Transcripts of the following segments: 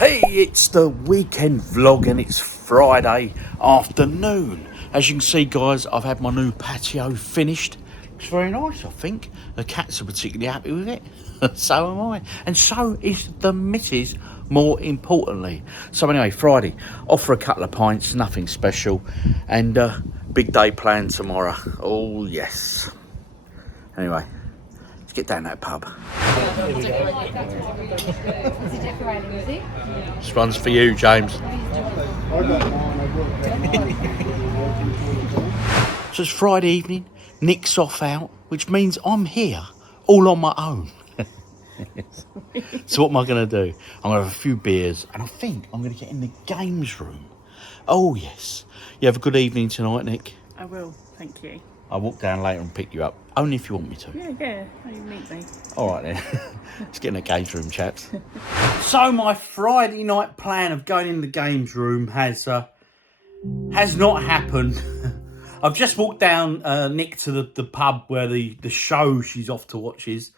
Hey, it's the weekend vlog and it's Friday afternoon. As you can see, guys, I've had my new patio finished. It's very nice, I think. The cats are particularly happy with it. So am I. And so is the missus, more importantly. So anyway, Friday, off for a couple of pints, nothing special. And big day planned tomorrow. Oh, yes. Anyway, let's get down that pub. This one's for you, James. So it's Friday evening, Nick's off out, which means I'm here, all on my own. So what am I going to do? I'm going to have a few beers, and I think I'm going to get in the games room. Oh, yes. You have a good evening tonight, Nick? I will, thank you. I'll walk down later and pick you up, only if you want me to. Yeah, you meet me. All right then, let's get in the games room, chaps. So my Friday night plan of going in the games room has not happened. I've just walked down Nick to the pub where the show she's off to watch is.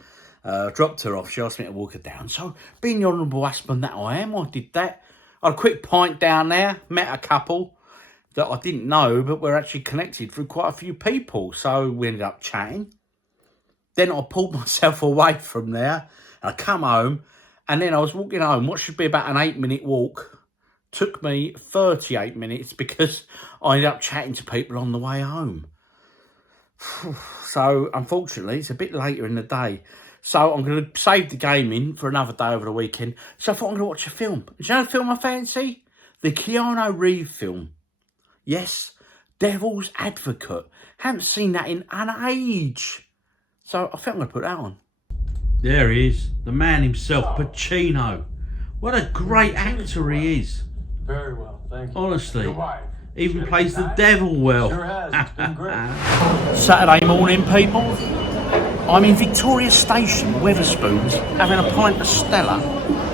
Dropped her off. She asked me to walk her down. So being the honourable husband that I am, I did that. I had a quick pint down there, met a couple that I didn't know, but we're actually connected through quite a few people. So we ended up chatting. Then I pulled myself away from there. I come home, and then I was walking home. What should be about an 8-minute walk took me 38 minutes because I ended up chatting to people on the way home. So unfortunately, it's a bit later in the day. So I'm going to save the gaming for another day over the weekend. So I thought I'm going to watch a film. Do you know the film I fancy? The Keanu Reeves film. Yes, Devil's Advocate. Haven't seen that in an age. So I think I'm going to put that on. There he is, the man himself, Pacino. What a great actor he is. Very well, thank you. Honestly, Your wife. even plays the devil well. Sure has. It's been great. Saturday morning, people. I'm in Victoria Station, Wetherspoons, having a pint of Stella.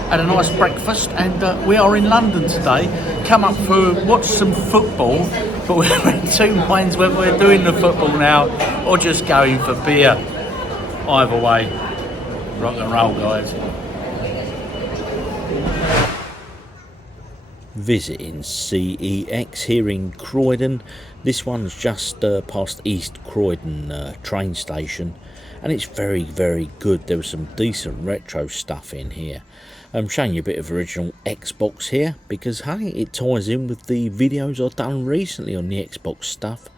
Had a nice breakfast, and we are in London today. Come up for watch some football, but we're in two minds whether we're doing the football now or just going for beer. Either way, rock and roll, guys. Visiting CEX here in Croydon. This one's just past East Croydon train station, and it's very, very good. There was some decent retro stuff in here. I'm showing you a bit of original Xbox here because, hey, it ties in with the videos I've done recently on the Xbox stuff.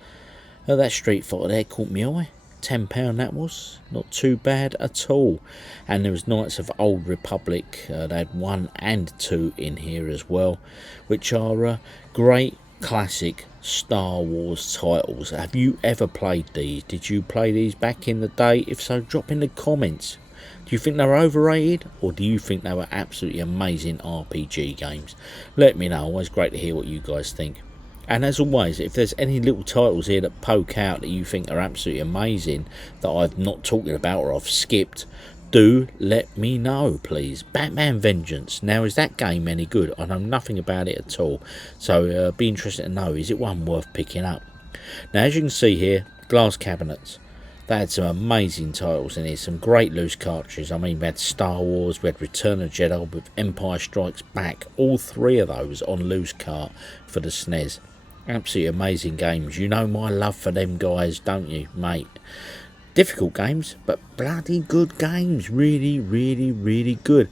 That Street Fighter there caught me eye. £10 that was, not too bad at all. And there was Knights of Old Republic. They had 1 and 2 in here as well, which are great classic Star Wars titles. Have you ever played these? Did you play these back in the day? If so, drop in the comments. Do you think they were overrated, or do you think they were absolutely amazing RPG games? Let me know. Always great to hear what you guys think. And as always, if there's any little titles here that poke out that you think are absolutely amazing that I've not talking about or I've skipped, do let me know, please. Batman Vengeance. Now, is that game any good? I know nothing about it at all. So be interested to know, is it one worth picking up? Now, as you can see here, glass cabinets. They had some amazing titles in here, some great loose cartridges. I mean, we had Star Wars, we had Return of Jedi with Empire Strikes Back. All 3 of those on loose cart for the SNES. Absolutely amazing games. You know my love for them guys, don't you, mate? Difficult games, but bloody good games. Really, really, really good.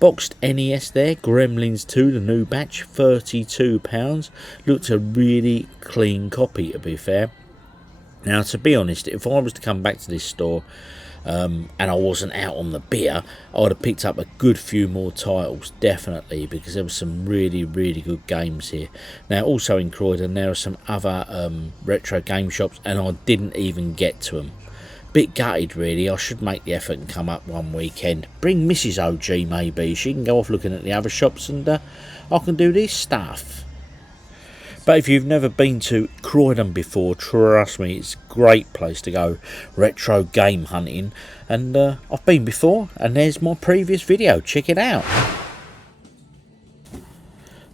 Boxed NES there, Gremlins 2, the new batch, £32. Looked a really clean copy, to be fair. Now, to be honest, if I was to come back to this store and I wasn't out on the beer, I would have picked up a good few more titles, definitely, because there were some really, really good games here. Now, also in Croydon, there are some other retro game shops, and I didn't even get to them. Bit gutted, really. I should make the effort and come up one weekend. Bring Mrs. OG, maybe. She can go off looking at the other shops, and I can do this stuff. But if you've never been to Croydon before, trust me, it's a great place to go retro game hunting. And I've been before, and there's my previous video. Check it out.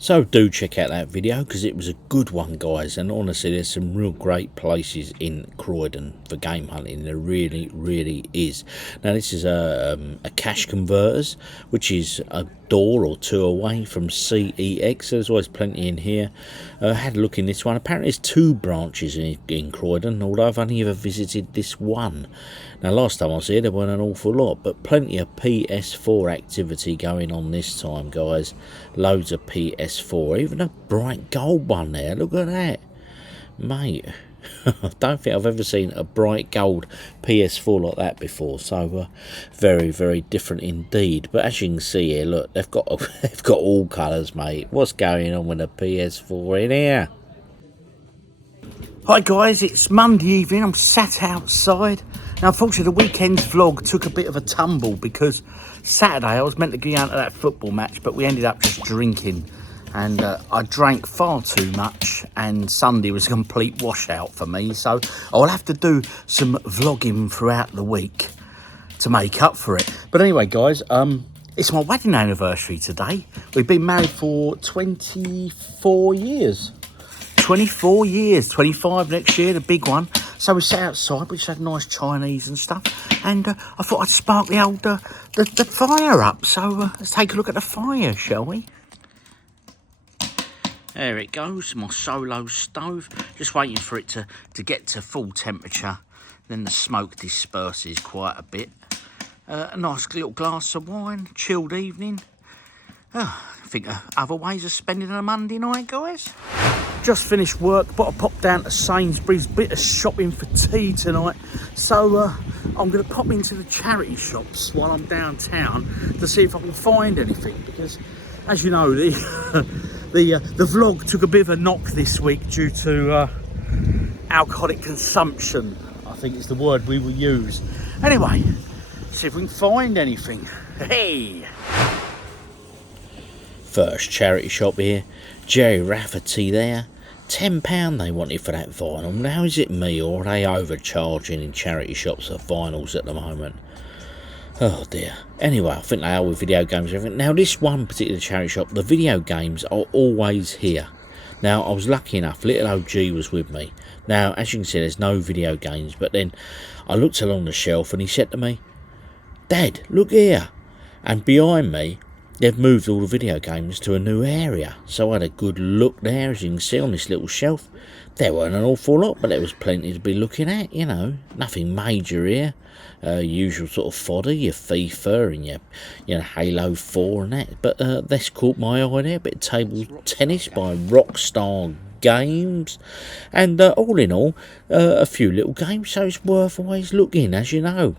So do check out that video because it was a good one, guys, and honestly there's some real great places in Croydon for game hunting. There really is. Now this is a cash converters, which is a door or two away from CEX. So there's always plenty in here. I had a look in this one. Apparently there's 2 branches in Croydon, although I've only ever visited this one. Now last time I was here there weren't an awful lot, but plenty of PS4 activity going on this time, guys. Loads of PS4, even a bright gold one there. Look at that, mate. I don't think I've ever seen a bright gold PS4 like that before, so very different indeed. But as you can see here, look, they've got all colours, mate. What's going on with the PS4 in here? Hi guys, it's Monday evening. I'm sat outside. Now unfortunately the weekend's vlog took a bit of a tumble because Saturday I was meant to go out to that football match, but we ended up just drinking, and I drank far too much, and Sunday was a complete washout for me. So I'll have to do some vlogging throughout the week to make up for it. But anyway guys, it's my wedding anniversary today. We've been married for 24 years. 24 years, 25 next year, the big one. So we sat outside, we just had nice Chinese and stuff, and I thought I'd spark the old the fire up. So let's take a look at the fire, shall we? There it goes, my solo stove. Just waiting for it to get to full temperature. Then the smoke disperses quite a bit. A nice little glass of wine, chilled evening. I think other ways of spending a Monday night, guys. Just finished work, but I popped down to Sainsbury's, bit of shopping for tea tonight. So I'm going to pop into the charity shops while I'm downtown to see if I can find anything, because as you know, the vlog took a bit of a knock this week due to alcoholic consumption, I think is the word we will use. Anyway, see if we can find anything. Hey! First charity shop here, Jerry Rafferty there. £10 they wanted for that vinyl. Now is it me, or are they overcharging in charity shops for vinyls at the moment? Oh dear. Anyway, I think they are with video games and everything. Now this one particular charity shop, the video games are always here. Now I was lucky enough, little OG was with me. Now as you can see there's no video games, but then I looked along the shelf and he said to me, "Dad, look here." And behind me they've moved all the video games to a new area. So I had a good look there, as you can see on this little shelf. There weren't an awful lot, but there was plenty to be looking at, you know. Nothing major here. Usual sort of fodder, your FIFA and your Halo 4 and that. But this caught my eye there. A bit of table tennis by Rockstar Games. And all in all, a few little games. So it's worth always looking, as you know.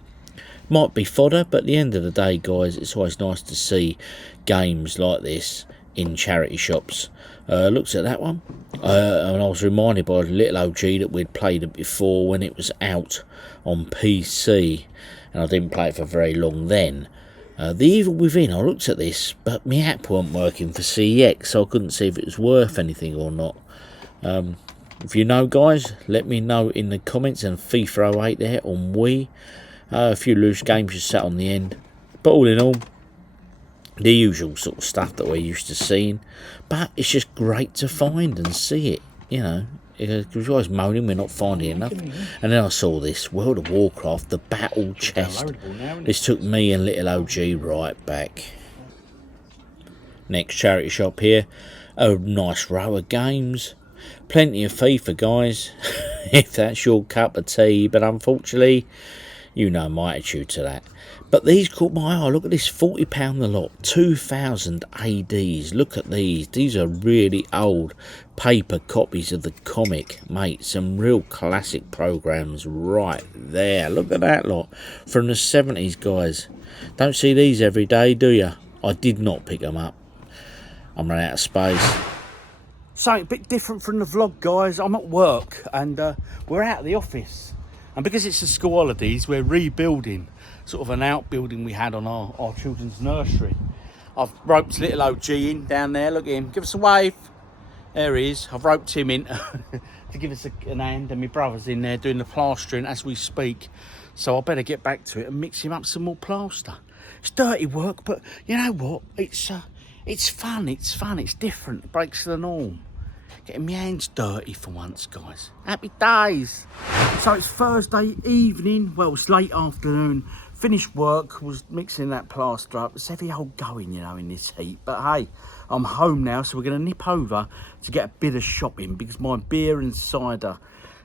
Might be fodder, but at the end of the day, guys, it's always nice to see games like this in charity shops. Looks at that one, and I was reminded by little OG that we'd played it before when it was out on PC, and I didn't play it for very long then. The Evil Within, I looked at this, but my app weren't working for CEX, so I couldn't see if it was worth anything or not. If you know, guys, let me know in the comments. And FIFA 08 there on Wii. A few loose games just sat on the end, but all in all, the usual sort of stuff that we're used to seeing. But it's just great to find and see it, you know, because we're always moaning we're not finding enough. And then I saw this World of Warcraft, the battle chest. This took me and little OG right back. Next charity shop here, a nice row of games. Plenty of FIFA, guys, if that's your cup of tea, but unfortunately, you know my attitude to that. But these caught my eye. Look at this, £40 a lot, 2000 ADs. Look at these. These are really old paper copies of the comic, mate. Some real classic programs right there. Look at that lot from the 70s, guys. Don't see these every day, do you? I did not pick them up. I'm running out of space. Something a bit different from the vlog, guys. I'm at work and we're out of the office. And because it's the school holidays, we're rebuilding sort of an outbuilding we had on our children's nursery. I've roped little OG in down there. Look at him. Give us a wave. There he is. I've roped him in to give us an hand. And my brother's in there doing the plastering as we speak. So I better get back to it and mix him up some more plaster. It's dirty work, but you know what? It's fun, it's different, it breaks the norm. Getting my hands dirty for once, guys. Happy days. So it's Thursday evening, well, it's late afternoon. Finished work, was mixing that plaster up. It's heavy old going, you know, in this heat. But hey, I'm home now, so we're going to nip over to get a bit of shopping because my beer and cider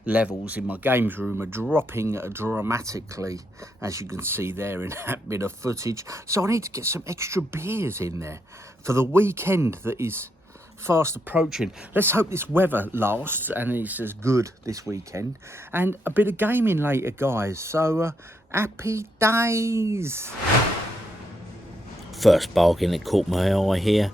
levels in my games room are dropping dramatically, as you can see there in that bit of footage. So I need to get some extra beers in there for the weekend that is fast approaching. Let's hope this weather lasts and it's as good this weekend, and a bit of gaming later, guys. So happy days. First bargain that caught my eye here,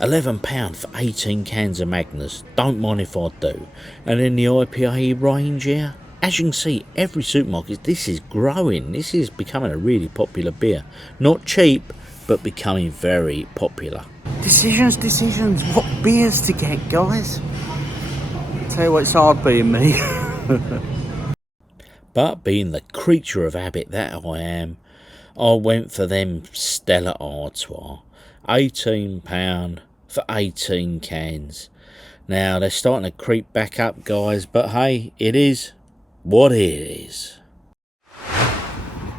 £11 for 18 cans of Magners. Don't mind if I do. And in the IPA range here, as you can see, every supermarket, this is growing. This is becoming a really popular beer. Not cheap, but becoming very popular. Decisions. What beers to get, guys? Tell you what, it's hard being me. But being the creature of habit that I am, I went for them Stella Artois. £18 for 18 cans. Now, they're starting to creep back up, guys, but hey, it is what it is.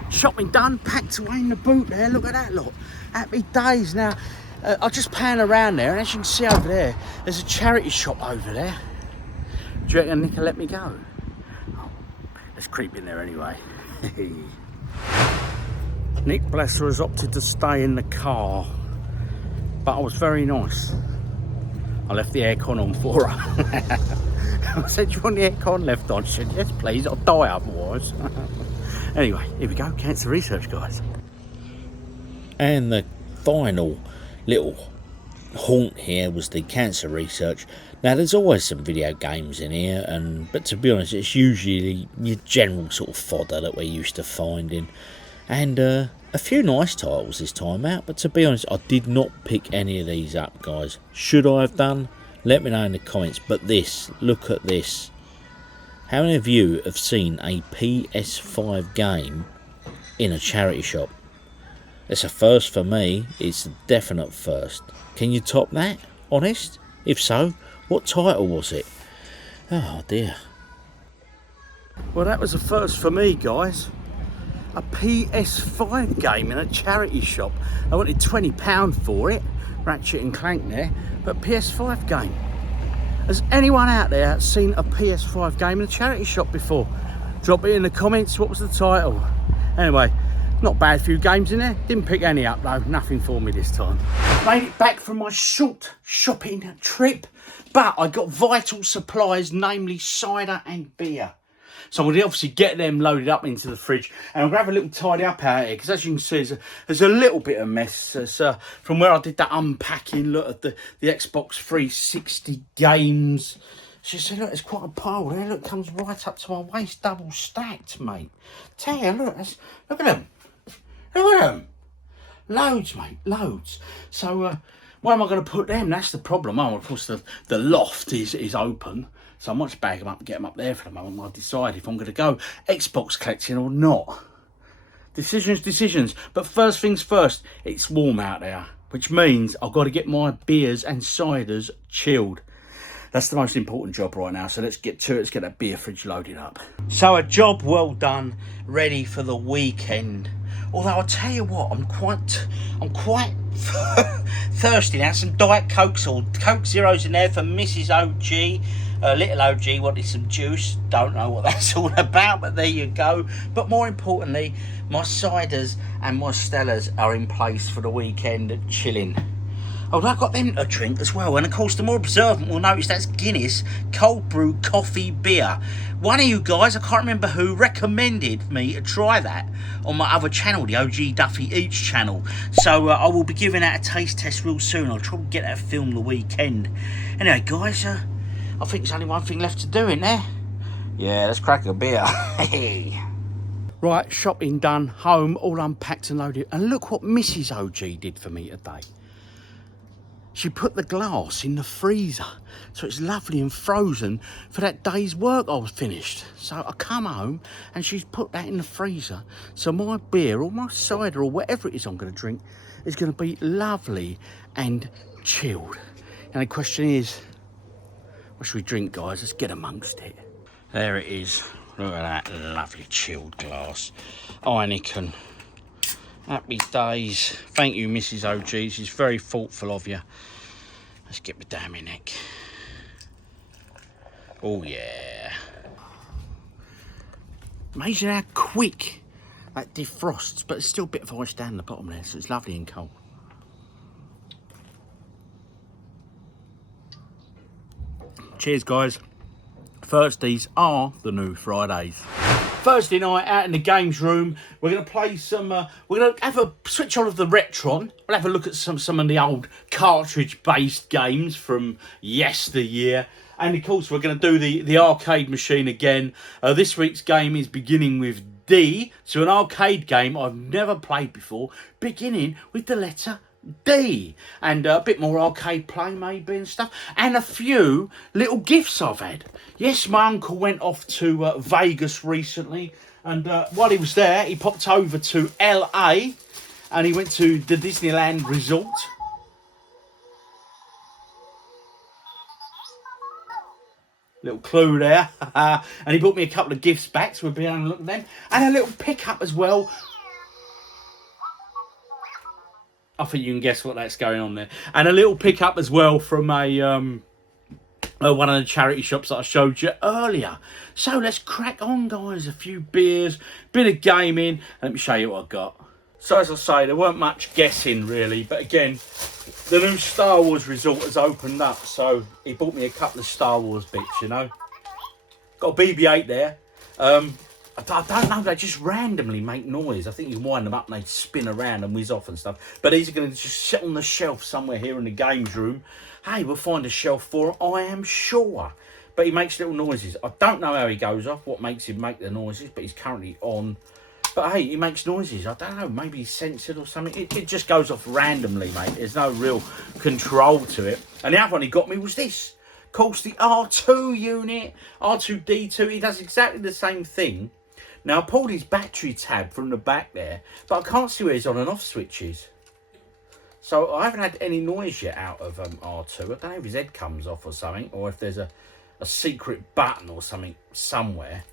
Shopping done, packed away in the boot there. Look at that lot. Happy days. Now, I'll just pan around there, and as you can see over there, there's a charity shop over there. Do you reckon Nick will let me go? Oh, let's creep in there anyway. Nick, bless her, has opted to stay in the car, but I was very nice. I left the aircon on for her. I said, do you want the aircon left on? She said, yes please, I'll die otherwise. Anyway, here we go, cancer research, guys. And the final little haunt here was the cancer research. Now, there's always some video games in here, but to be honest, it's usually your general sort of fodder that we're used to finding. And a few nice titles this time out, but to be honest, I did not pick any of these up, guys. Should I have done? Let me know in the comments. But this, look at this. How many of you have seen a PS5 game in a charity shop? It's a first for me. It's a definite first. Can you top that? Honest? If so, what title was it? Oh dear. Well, that was a first for me, guys. A PS5 game in a charity shop. I wanted £20 for it. Ratchet and Clank there. But PS5 game. Has anyone out there seen a PS5 game in a charity shop before? Drop it in the comments. What was the title? Anyway, not bad, few games in there. Didn't pick any up though. Nothing for me this time. Made it back from my short shopping trip, but I got vital supplies, namely cider and beer. So I'm going to obviously get them loaded up into the fridge, and I'm going to have a little tidy up out here, because as you can see, there's a little bit of mess. From where I did that unpacking, look at the Xbox 360 games. So you see, look, it's quite a pile there. Look, it comes right up to my waist, double stacked, mate. Tell you, look at them. Look at them. Loads, mate, loads. So where am I going to put them? That's the problem. Oh, of course, the loft is open. So I might just bag them up and get them up there for the moment. I'll decide if I'm going to go Xbox collecting or not. Decisions. But first things first, it's warm out there, which means I've got to get my beers and ciders chilled. That's the most important job right now. So let's get to it. Let's get that beer fridge loaded up. So a job well done, ready for the weekend. Although I'll tell you what, I'm quite thirsty now. Some Diet Cokes or Coke Zeros in there for Mrs. OG. Little OG wanted some juice. Don't know what that's all about, but there you go. But more importantly, my ciders and my Stellas are in place for the weekend, chilling. Oh, I've got them to drink as well. And of course, the more observant will notice that's Guinness cold brew coffee beer. One of you guys, I can't remember who, recommended me to try that on my other channel, the OGDuffy Eats channel. So I will be giving that a taste test real soon. I'll try and get that filmed the weekend. Anyway, guys, I think there's only one thing left to do in there. Yeah, let's crack a beer. Right, shopping done, home, all unpacked and loaded. And look what Mrs. OG did for me today. she put the glass in the freezer, so it's lovely and frozen for that day's work I was finished. So I come home and she's put that in the freezer, so my beer or my cider or whatever it is I'm going to drink is going to be lovely and chilled. And the question is, what should we drink, guys? Let's get amongst it. There it is. Look at that lovely chilled glass. Heineken. Happy days. Thank you, Mrs. OG. She's very thoughtful of you. Let's get my damn neck. Oh, yeah. Amazing how quick that defrosts, but there's still a bit of ice down the bottom there, so it's lovely and cold. Cheers, guys. Thursdays are the new Fridays. Thursday night out in the games room, we're going to play some, we're going to have a switch on of the Retron. We'll have a look at some of the old cartridge-based games from yesteryear. And of course, we're going to do the arcade machine again. This week's game is beginning with D. So an arcade game I've never played before, beginning with the letter D, and a bit more arcade play maybe and stuff, and a few little gifts I've had. Yes, my uncle went off to Vegas recently, and while he was there, he popped over to LA, and he went to the Disneyland Resort. Little clue there. And he brought me a couple of gifts back, so we'll be able to look at them, and a little pickup as well. I think you can guess what that's going on there. And a little pickup as well from a one of the charity shops that I showed you earlier. So let's crack on, guys. A few beers, bit of gaming. Let me show you what I got. So as I say, there weren't much guessing really. But again, the new Star Wars resort has opened up. So he bought me a couple of Star Wars bits, you know. Got a BB-8 there. I don't know, they just randomly make noise. I think you wind them up and they spin around and whiz off and stuff. But these are going to just sit on the shelf somewhere here in the games room. Hey, we'll find a shelf for them, I am sure. But he makes little noises. I don't know how he goes off, what makes him make the noises, but he's currently on. But hey, he makes noises. I don't know, maybe he's censored or something. It just goes off randomly, mate. There's no real control to it. And the other one he got me was this. Of course, the R2 unit, R2D2. He does exactly the same thing. Now, I pulled his battery tab from the back there, but I can't see where his on and off switch is. So I haven't had any noise yet out of R2. I don't know if his head comes off or something, or if there's a secret button or something somewhere.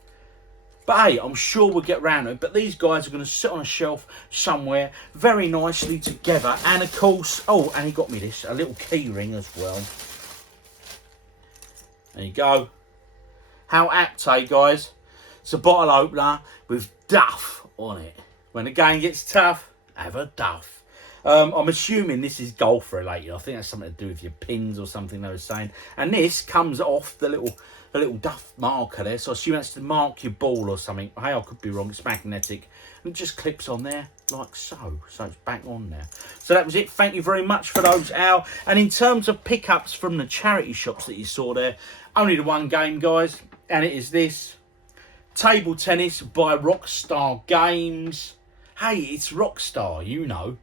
But hey, I'm sure we'll get round to it. But these guys are going to sit on a shelf somewhere very nicely together. And of course, oh, and he got me this, a little key ring as well. There you go. How apt, eh, guys? It's a bottle opener with Duff on it. When the game gets tough, have a Duff. I'm assuming this is golf related. I think that's something to do with your pins or something they were saying. And this comes off the little Duff marker there. So I assume that's to mark your ball or something. Hey, I could be wrong. It's magnetic. And it just clips on there like so. So it's back on there. So that was it. Thank you very much for those, Al. And in terms of pickups from the charity shops that you saw there, only the one game, guys. And it is this. Table Tennis by Rockstar Games. Hey, it's Rockstar, you know.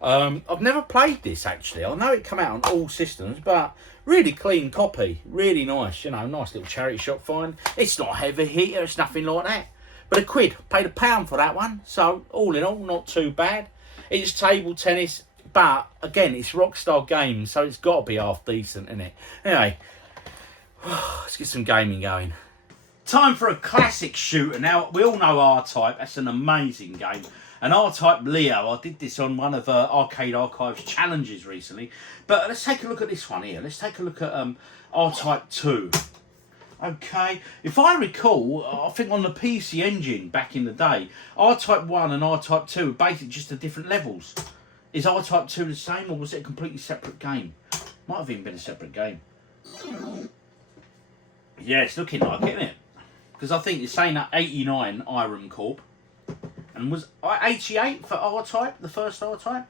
I've never played this, actually. I know it came out on all systems, but really clean copy. Really nice, you know, nice little charity shop find. It's not heavy hitter, it's nothing like that. But £1, paid £1 for that one. So, all in all, not too bad. It's table tennis, but, again, it's Rockstar Games, so it's got to be half decent, isn't it? Anyway, let's get some gaming going. Time for a classic shooter. Now, we all know R-Type. That's an amazing game. And R-Type Leo, I did this on one of Arcade Archives challenges recently. But let's take a look at this one here. Let's take a look at R-Type 2. Okay. If I recall, I think on the PC Engine back in the day, R-Type 1 and R-Type 2 were basically just the different levels. Is R-Type 2 the same, or was it a completely separate game? Might have even been a separate game. Yeah, it's looking like it, isn't it? Because I think it's saying that 89 Irem Corp. And was 88 for R-Type, the first R-Type?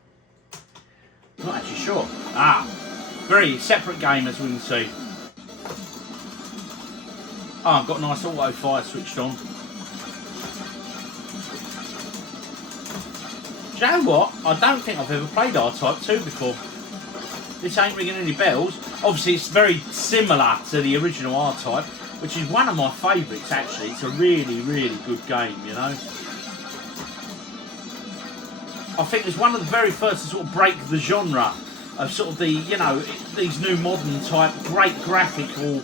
Not actually sure. Very separate game as we can see. Oh, I've got a nice auto fire switched on. Do you know what? I don't think I've ever played R-Type 2 before. This ain't ringing any bells. Obviously, it's very similar to the original R-Type, which is one of my favourites, actually. It's a really, really good game, you know. I think it's one of the very first to sort of break the genre of sort of the, you know, these new modern type, great graphical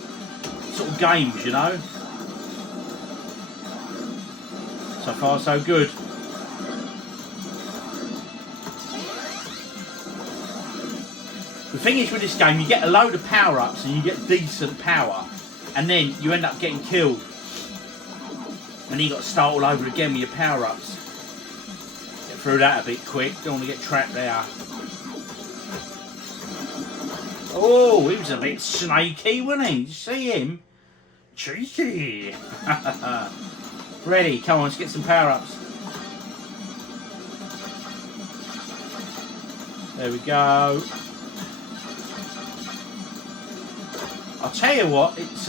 sort of games, you know. So far, so good. The thing is with this game, you get a load of power-ups and you get decent power, and then you end up getting killed. And you got to start all over again with your power-ups. Get through that a bit quick, don't want to get trapped there. Oh, he was a bit snaky, wasn't he? Did you see him? Cheeky. Ready, come on, let's get some power-ups. There we go. I'll tell you what, it's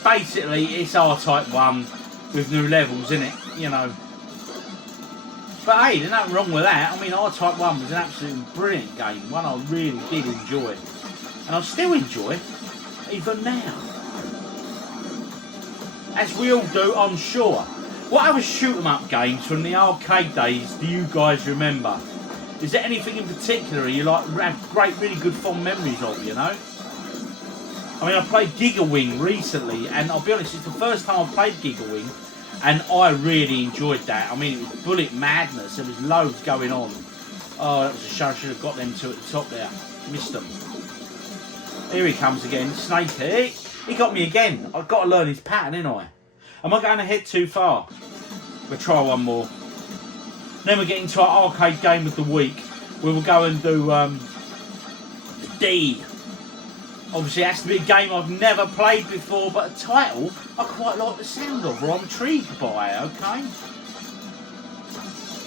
basically it's R-Type 1 with new levels in it, you know. But hey, there's nothing wrong with that. I mean, R-Type 1 was an absolutely brilliant game, one I really did enjoy, and I still enjoy even now, as we all do, I'm sure. What other shoot 'em up games from the arcade days do you guys remember? Is there anything in particular you like have great, really good fond memories of, you know? I mean, I played Giga Wing recently, and I'll be honest, it's the first time I played Giga Wing, and I really enjoyed that. I mean, it was bullet madness. There was loads going on. Oh, that was a shame. I should have got them two at the top there. Missed them. Here he comes again, Snakey. He got me again. I've got to learn his pattern, ain't I? Am I going ahead too far? We'll try one more. Then we're getting to our arcade game of the week, where we'll go and do D. Obviously, it has to be a game I've never played before, but a title I quite like the sound of, or I'm intrigued by, okay?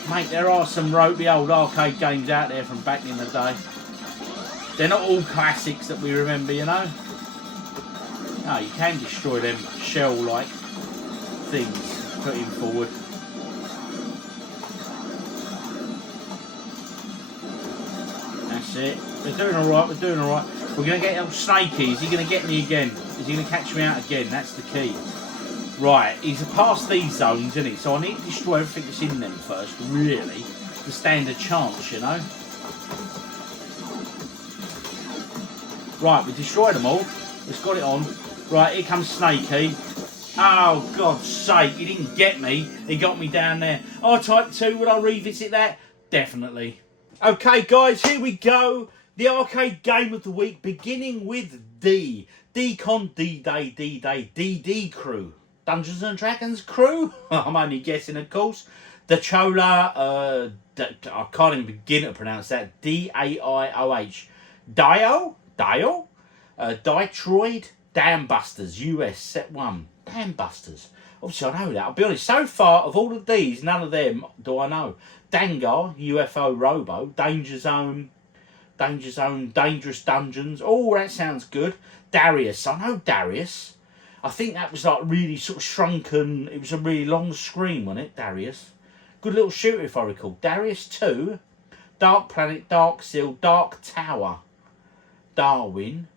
Mate, there are some ropey old arcade games out there from back in the day. They're not all classics that we remember, you know? No, you can destroy them shell-like things putting forward. That's it. We're doing alright, we're doing alright. We're going to get up Snakey. Is he going to get me again? Is he going to catch me out again? That's the key. Right, he's past these zones, isn't he? So I need to destroy everything that's in them first, really, to stand a chance, you know? Right, we destroyed them all. Let's got it on. Right, here comes Snakey. Oh, God's sake, he didn't get me. He got me down there. R-Type 2, would I revisit that? Definitely. Okay, guys, here we go. The arcade game of the week, beginning with D. D-Con, D-Day, D-Day, D-D Crew. Dungeons and Dragons Crew? I'm only guessing, of course. The Chola, I can't even begin to pronounce that. D-A-I-O-H. Dio? Detroit Dam Busters, US, set 1. Dam Busters. Obviously, I know that. I'll be honest, so far, of all of these, none of them do I know. Dangar, UFO Robo, Danger Zone, Dangerous Dungeons. Oh, that sounds good. Darius, I know Darius. I think that was like really sort of shrunken. It was a really long screen, wasn't it, Darius? Good little shooter, if I recall. Darius 2, Dark Planet, Dark Seal, Dark Tower, Darwin.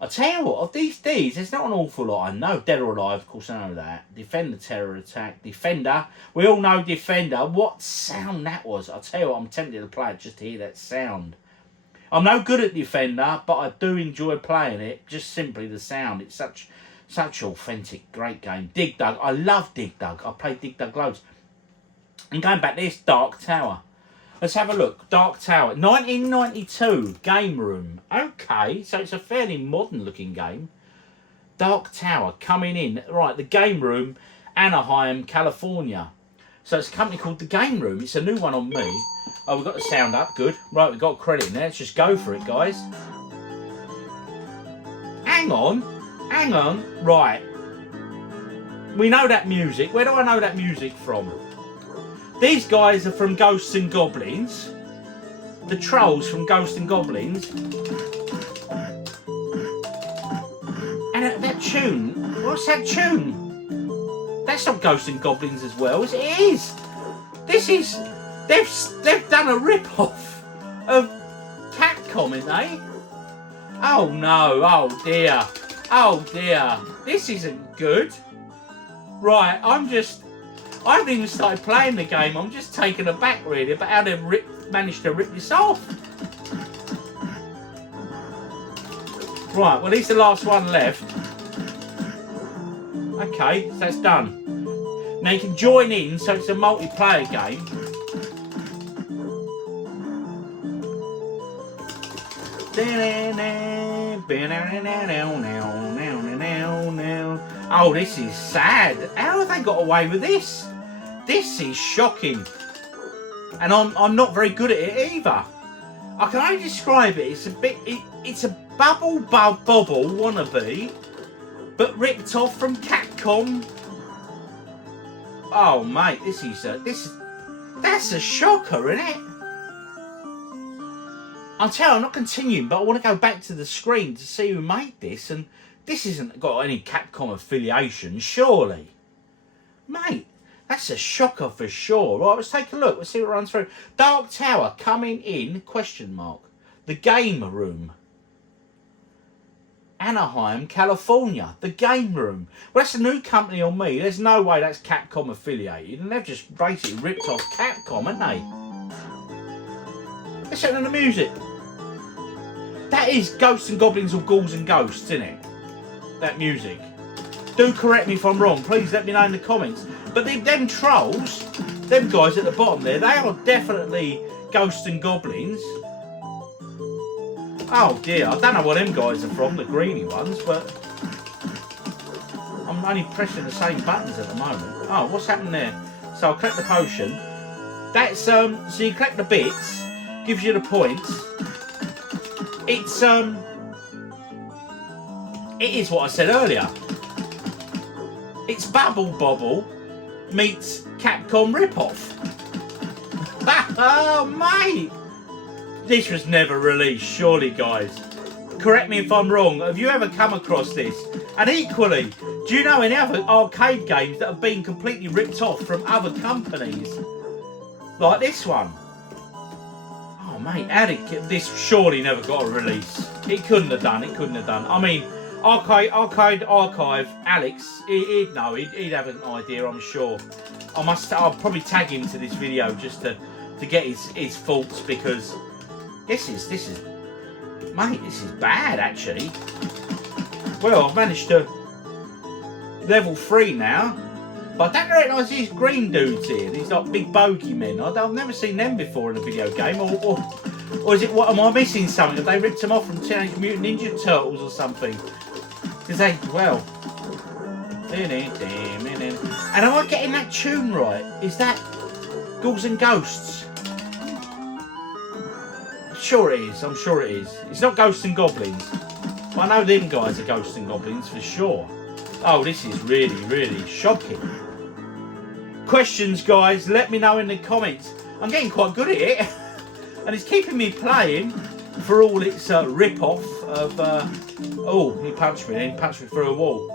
I tell you what, of these Ds, there's not an awful lot I know. Dead or Alive, of course I know that. Defender, Terror Attack, Defender. We all know Defender. What sound that was. I tell you what, I'm tempted to play it just to hear that sound. I'm no good at Defender, but I do enjoy playing it. Just simply the sound. It's such authentic, great game. Dig Dug. I love Dig Dug. I played Dig Dug loads. And going back to this, Dark Tower. Let's have a look. Dark Tower. 1992. Game Room. Okay, so it's a fairly modern looking game. Dark Tower coming in. Right, the Game Room, Anaheim, California. So it's a company called The Game Room. It's a new one on me. Oh, we've got the sound up. Good. Right, we've got credit in there. Let's just go for it, guys. Hang on. Right. We know that music. Where do I know that music from? These guys are from Ghosts and Goblins. The trolls from Ghosts and Goblins. And that tune. What's that tune? That's not Ghosts and Goblins as well as it is. This is... They've done a rip-off of Capcom, ain't they? Oh no, oh dear. Oh dear. This isn't good. Right, I haven't even started playing the game. I'm just taken aback really about how they've managed to rip this off. Right, well he's the last one left. Okay, so that's done. Now you can join in, so it's a multiplayer game. Oh, this is sad. How have they got away with this? This is shocking. And I'm not very good at it either. I can only describe it. It's a bubble wannabe, but ripped off from Capcom. Oh mate, that's a shocker, isn't it? I'll tell you, I'm not continuing, but I want to go back to the screen to see who made this, and this hasn't got any Capcom affiliation, surely. Mate, that's a shocker for sure. Right, let's take a look. Let's see what runs through. Dark Tower coming in, ? The Game Room. Anaheim, California. The Game Room. Well, that's a new company on me. There's no way that's Capcom affiliated, and they've just basically ripped off Capcom, haven't they? Let's listen to the music. That is Ghosts and Goblins or Ghouls and Ghosts, isn't it? That music. Do correct me if I'm wrong. Please let me know in the comments. But them trolls, them guys at the bottom there, they are definitely Ghosts and Goblins. Oh dear, I don't know where them guys are from, the greeny ones, but I'm only pressing the same buttons at the moment. Oh, what's happened there? So I'll collect the potion. That's so you collect the bits, gives you the points. It is what I said earlier. It's Bubble Bobble meets Capcom ripoff. Oh mate! This was never released, surely, guys. Correct me if I'm wrong. Have you ever come across this? And equally, do you know any other arcade games that have been completely ripped off from other companies? Like this one. Oh, mate, this surely never got a release. It couldn't have done. I mean, Arcade Archive, Alex, he'd know. He'd have an idea, I'm sure. I'll probably tag him to this video just to get his thoughts, because this is bad actually. Well, I've managed to level 3 now, but I don't recognise these green dudes here. These like big bogeymen. I've never seen them before in a video game. Or is it, what am I missing something? Have they ripped them off from Teenage Mutant Ninja Turtles or something? Because they, well, and am I getting that tune right? Is that Ghouls and Ghosts? Sure it is, I'm sure it is. It's not Ghosts and Goblins. But I know them guys are Ghosts and Goblins for sure. Oh, this is really, really shocking. Questions, guys, let me know in the comments. I'm getting quite good at it. And it's keeping me playing for all its rip-off of... oh, he punched me then, punched me through a wall.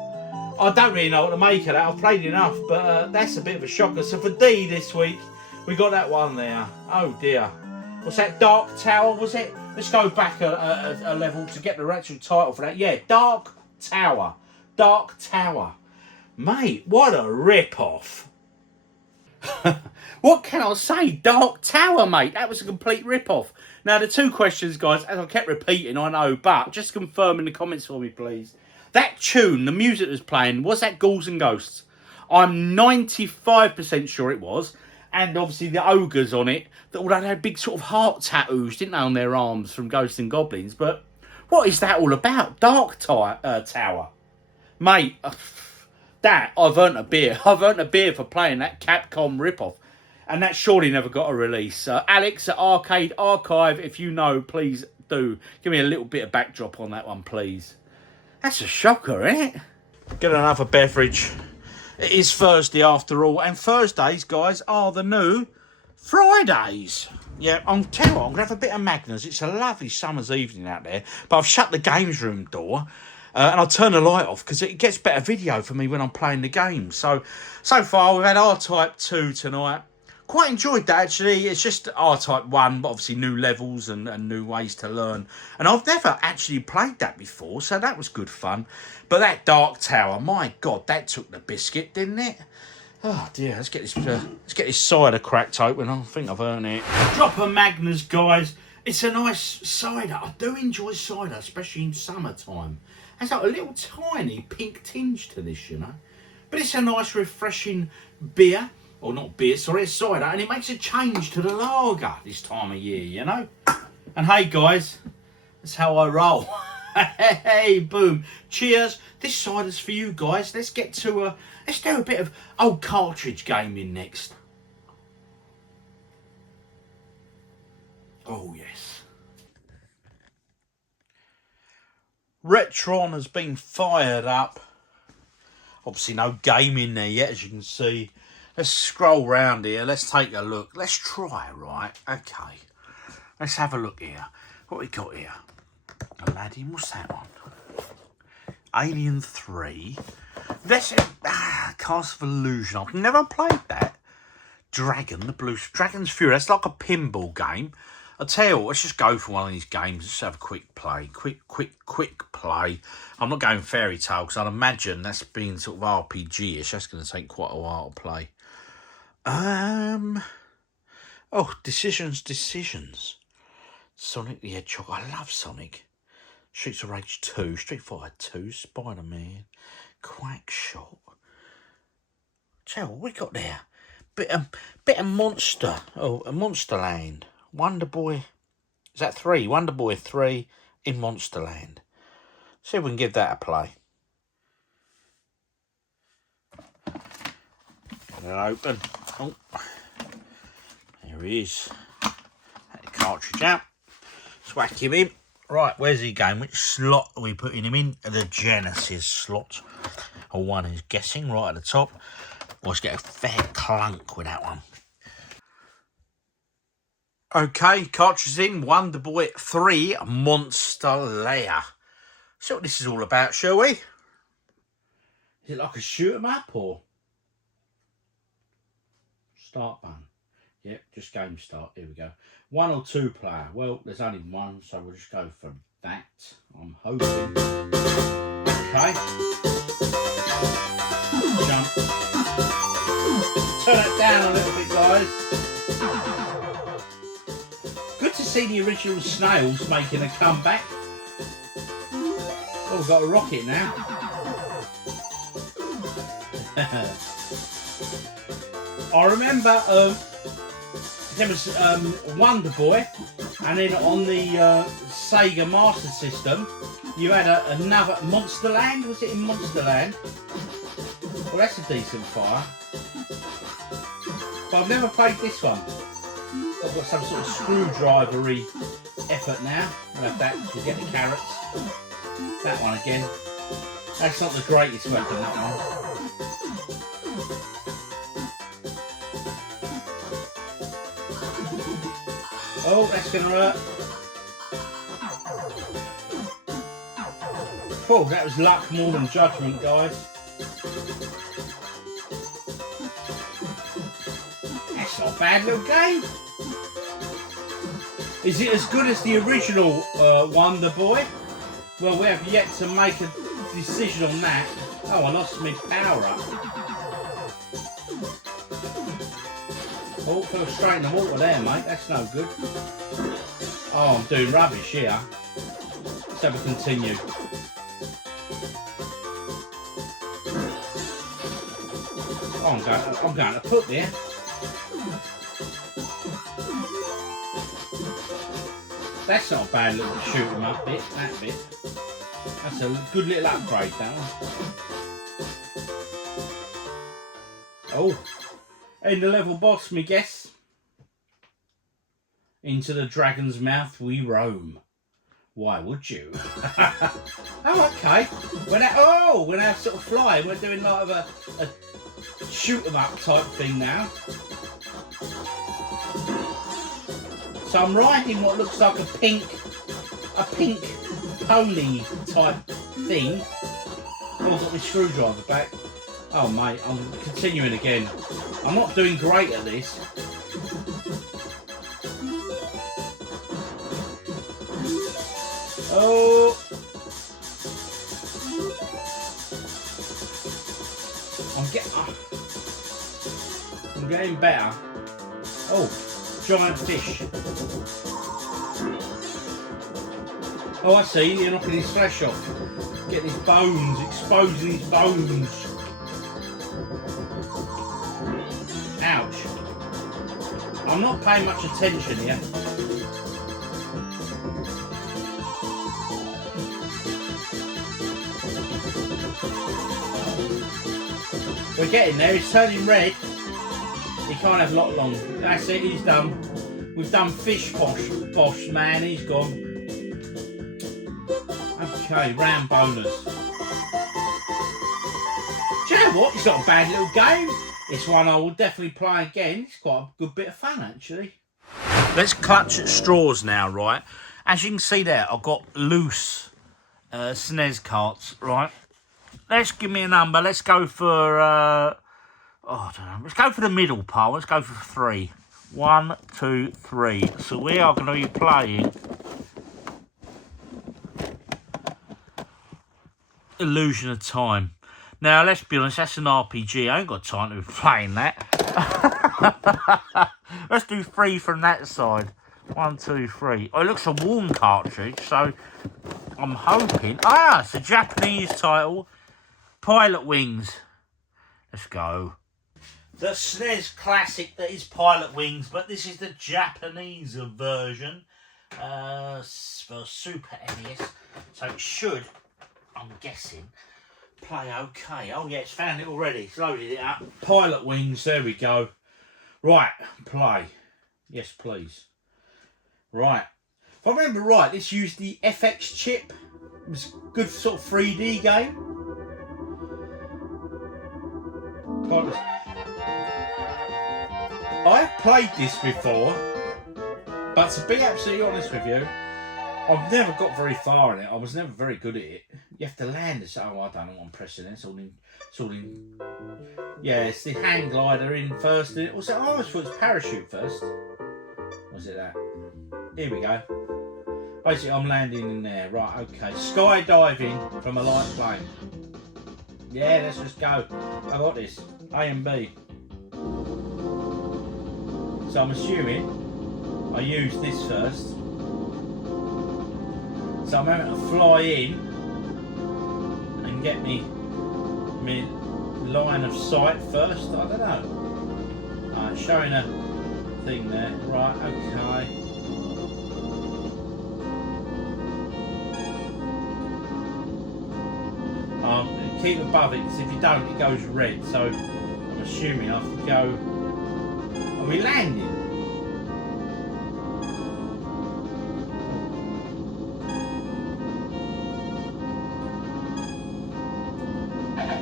I don't really know what to make of that. I've played enough, but that's a bit of a shocker. So for D this week, we got that one there. Oh, dear. What's that, Dark Tower, was it? Let's go back a level to get the actual title for that. Yeah, Dark Tower. Dark Tower. Mate, what a rip-off. What can I say? Dark Tower, mate. That was a complete rip-off. Now, the two questions, guys, as I kept repeating, I know, but just confirm in the comments for me, please. That tune, the music that was playing, was that Ghouls and Ghosts? I'm 95% sure it was. And obviously the ogres on it, although they had big sort of heart tattoos, didn't they, on their arms from Ghosts and Goblins. But what is that all about? Dark Tower. Mate, I've earned a beer. I've earned a beer for playing that Capcom ripoff. And that surely never got a release. Alex at Arcade Archive, if you know, please do. Give me a little bit of backdrop on that one, please. That's a shocker, isn't it? Get another beverage. It is Thursday after all. And Thursdays, guys, are the new Fridays. Yeah, I'm telling you what, I'm going to have a bit of Magners. It's a lovely summer's evening out there. But I've shut the games room door. And I'll turn the light off because it gets better video for me when I'm playing the game. So far, we've had R-Type 2 tonight. quite enjoyed that actually. It's just R-Type 1, but obviously new levels and new ways to learn. And I've never actually played that before, so that was good fun. But that Dark Tower, my God, that took the biscuit, didn't it? Oh dear, let's get this cider cracked open. I think I've earned it. Drop of Magners, guys. It's a nice cider. I do enjoy cider, especially in summertime. There's like a little tiny pink tinge to this, you know. But it's a nice, refreshing beer. Or not beer, sorry, it's cider. And it makes a change to the lager this time of year, you know. And hey, guys, that's how I roll. Hey, boom. Cheers. This cider's for you guys. Let's get to let's do a bit of old cartridge gaming next. Oh yes. Retron has been fired up. Obviously no game in there yet, as you can see. Let's scroll round here. Let's take a look. Let's try, right? Okay. Let's have a look here. What we got here? Aladdin, what's that one? Alien 3. Let's Cast of Illusion. I've never played that. Dragon's Fury. That's like a pinball game. I'll tell you what, let's just go for one of these games. Let's have a quick play. Quick play. I'm not going fairy tale because I'd imagine that's being sort of RPG-ish. That's going to take quite a while to play. Oh, Decisions. Sonic the Hedgehog. I love Sonic. Streets of Rage 2, Street Fighter 2, Spider-Man, Quackshot. Tell what we got there. Bit of Monster. Oh, a Monsterland. Wonder Boy. Is that 3? Wonder Boy 3 in Monsterland. See if we can give that a play. Get it open. Oh, there he is. Take the cartridge out. Whack him in. Right, where's he going? Which slot are we putting him in? The Genesis slot. Or one is guessing right at the top. Let's get a fair clunk with that one. Okay, cartridge in. Wonder Boy 3 Monster Lair. See what this is all about, shall we? Is it like a shoot 'em up or? Start button. Yep, just game start. Here we go. 1 or 2 player. Well, there's only one, so we'll just go for that. I'm hoping. Okay. Jump. Turn it down a little bit, guys. Good to see the original snails making a comeback. Oh, we've got a rocket now. I remember there was Wonder Boy, and then on the Sega Master System you had another Monsterland. Was it in Monsterland? Well, that's a decent fire, but I've never played this one. I've got some sort of screwdrivery effort now. I'll have that to get the carrots. That one again. That's not the greatest weapon, that one. Oh, that's going to hurt. Oh, that was luck more than judgment, guys. That's not a bad little game. Is it as good as the original Wonder Boy? Well, we have yet to make a decision on that. Oh, I lost my power up. Oh, fell straight in the water there, mate. That's no good. Oh, I'm doing rubbish here. Let's have a continue. Oh, I'm going to put there. That's not a bad little shoot 'em up bit, that bit. That's a good little upgrade, that one. Oh. End the level boss, me guess. Into the dragon's mouth we roam. Why would you? Oh, okay. When I sort of flying, we're doing like a shoot 'em up type thing now. So I'm riding what looks like a pink pony type thing. Oh, I've got my screwdriver back. Oh mate, I'm continuing again. I'm not doing great at this. Oh! I'm getting better. Oh, giant fish. Oh, I see, you're knocking his flesh off. Getting his bones, exposing his bones. Ouch. I'm not paying much attention here. We're getting there, he's turning red. He can't have lot long. That's it, he's done. We've done fish bosh, man, he's gone. Okay, round bonus. Do you know what? It's not a bad little game. It's one I will definitely play again. It's quite a good bit of fun, actually. Let's clutch at straws now, right? As you can see there, I've got loose SNES carts, right? Let's give me a number. Let's go for, I don't know. Let's go for the middle pile. Let's go for 3. 1, 2, 3. So we are going to be playing Illusion of Time. Now, let's be honest, that's an RPG. I ain't got time to be playing that. Let's do 3 from that side. 1, 2, 3. Oh, it looks a warm cartridge, so I'm hoping. Ah, it's a Japanese title. Pilot Wings. Let's go. The SNES classic that is Pilot Wings, but this is the Japanese version for Super NES. So it should, I'm guessing, play okay. Oh yeah, it's found it already. It's loaded it up. Pilot Wings, there we go. Right, play. Yes, please. Right. If I remember right, this used the FX chip. It was a good sort of 3D game. I've played this before, but to be absolutely honest with you, I've never got very far in it. I was never very good at it. You have to land this. Oh, I don't know what I'm pressing. It's all in. Yeah, it's the hang glider in first. And also, I always thought it was parachute first. Was it that? Here we go. Basically, I'm landing in there. Right, okay. Skydiving from a light plane. Yeah, let's just go. I got this. A and B. So I'm assuming I use this first. So I'm having to fly in and get me line of sight first. I don't know. Right, showing a thing there. Right, okay. Keep above it, because if you don't, it goes red. So I'm assuming I have to go. Are we landing?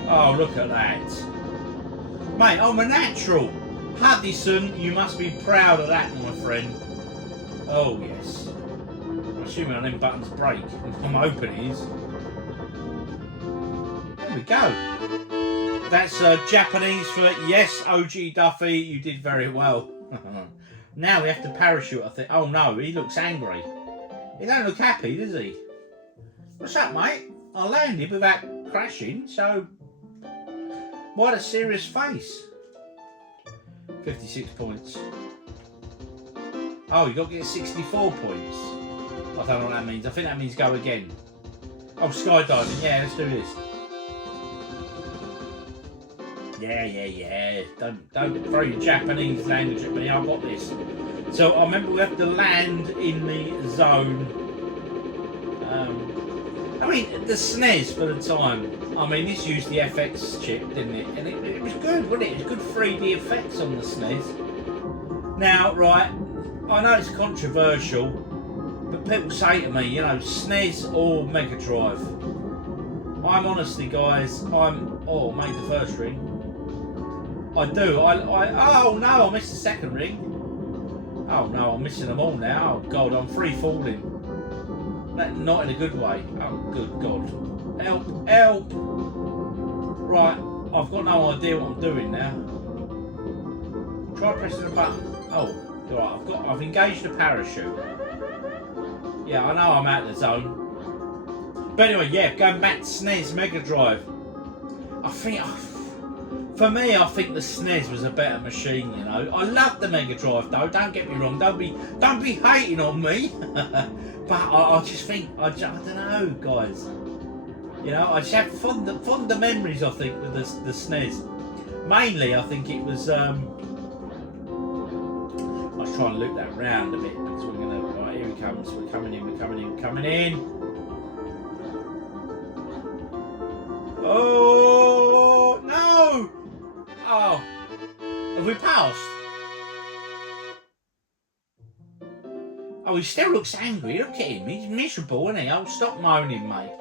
Oh, look at that. Mate, I'm a natural. Huddison, you must be proud of that, my friend. Oh, yes. I'm assuming on them buttons break. I'm hoping it is. There we go. That's Japanese for yes, OGDuffy, you did very well. Now we have to parachute, I think. Oh no, he looks angry. He don't look happy, does he? What's up, mate? I landed without crashing, so what a serious face. 56 points. Oh, you got to get 64 points. I don't know what that means. I think that means go again. Oh, skydiving. Yeah, let's do this. Yeah. Don't throw your Japanese language at me. I've got this. So I remember we have to land in the zone. I mean, the SNES for the time. I mean, this used the FX chip, didn't it? And it was good, wasn't it? It was good 3D effects on the SNES. Now, right, I know it's controversial, but people say to me, you know, SNES or Mega Drive. I'm honestly, guys, oh, made the first ring. I do. Oh no, I missed the second ring. Oh no, I'm missing them all now. Oh God, I'm free falling. Not in a good way. Oh good God. Help. Right, I've got no idea what I'm doing now. Try pressing the button. Oh, right, I've engaged the parachute. Yeah, I know I'm out of the zone. But anyway, yeah, going back to SNES Mega Drive. I think, for me, I think the SNES was a better machine. You know, I love the Mega Drive though. Don't get me wrong. Don't be hating on me. But I just think I don't know, guys. You know, I just have fonder memories. I think with the SNES. Mainly, I think it was. I was trying to loop that round a bit because we're gonna. Right, here he comes. We're coming in. Oh no! Oh, have we passed? Oh, he still looks angry. Look at him. He's miserable, isn't he? Oh, stop moaning, mate.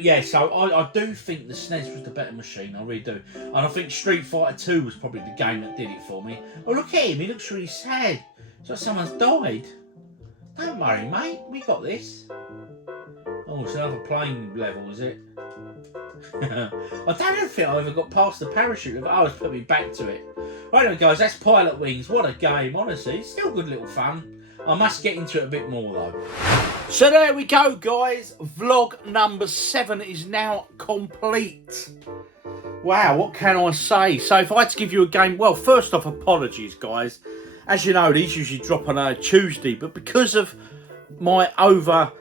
Yeah, so I do think the SNES was the better machine. I really do. And I think Street Fighter 2 was probably the game that did it for me. Oh, look at him. He looks really sad. It's like someone's died. Don't worry, mate. We got this. Oh, it's another plane level, is it? I don't think I ever got past the parachute. Oh, it's put me back to it. Right then, guys, that's Pilot Wings. What a game, honestly. It's still good little fun. I must get into it a bit more, though. So there we go, guys. Vlog number 7 is now complete. Wow, what can I say? So if I had to give you a game... Well, first off, apologies, guys. As you know, these usually drop on a Tuesday, but because of my over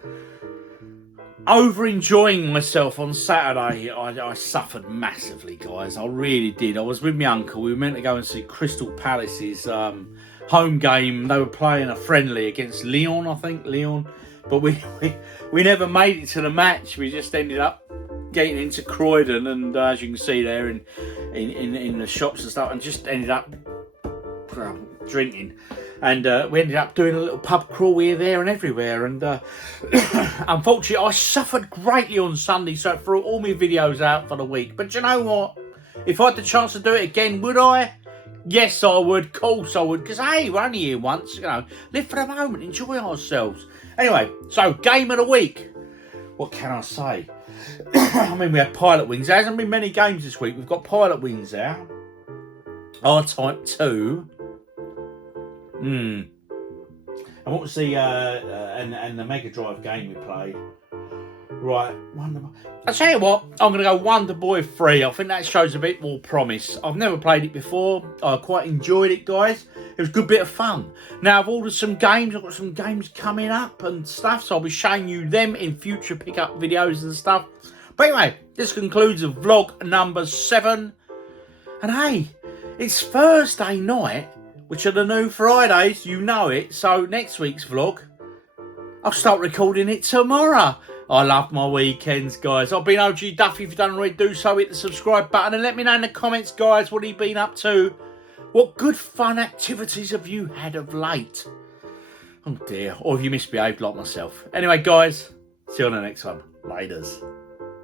enjoying myself on Saturday, I suffered massively, guys. I really did. I was with my uncle. We were meant to go and see Crystal Palace's home game. They were playing a friendly against Lyon, I think, but we never made it to the match. We just ended up getting into Croydon, and as you can see there in the shops and stuff, and just ended up drinking. And we ended up doing a little pub crawl here, there and everywhere. And unfortunately, I suffered greatly on Sunday, so I threw all my videos out for the week. But you know what? If I had the chance to do it again, would I? Yes, I would. Of course I would. Because, hey, we're only here once. You know, live for the moment. Enjoy ourselves. Anyway, so game of the week. What can I say? I mean, we had Pilot Wings. There hasn't been many games this week. We've got Pilot Wings out. R-Type 2. And what was the and the Mega Drive game we played? Right, I'll tell you what, I'm going to go Wonder Boy 3. I think that shows a bit more promise. I've never played it before. I quite enjoyed it, guys. It was a good bit of fun. Now, I've ordered some games. I've got some games coming up and stuff, so I'll be showing you them in future pickup videos and stuff. But anyway, this concludes vlog number 7. And hey, it's Thursday night, which are the new Fridays, you know it. So next week's vlog, I'll start recording it tomorrow. I love my weekends, guys. I've been OGDuffy. If you don't already do so, hit the subscribe button and let me know in the comments, guys, what have you been up to? What good fun activities have you had of late? Oh dear, or have you misbehaved like myself? Anyway, guys, see you on the next one. Laters.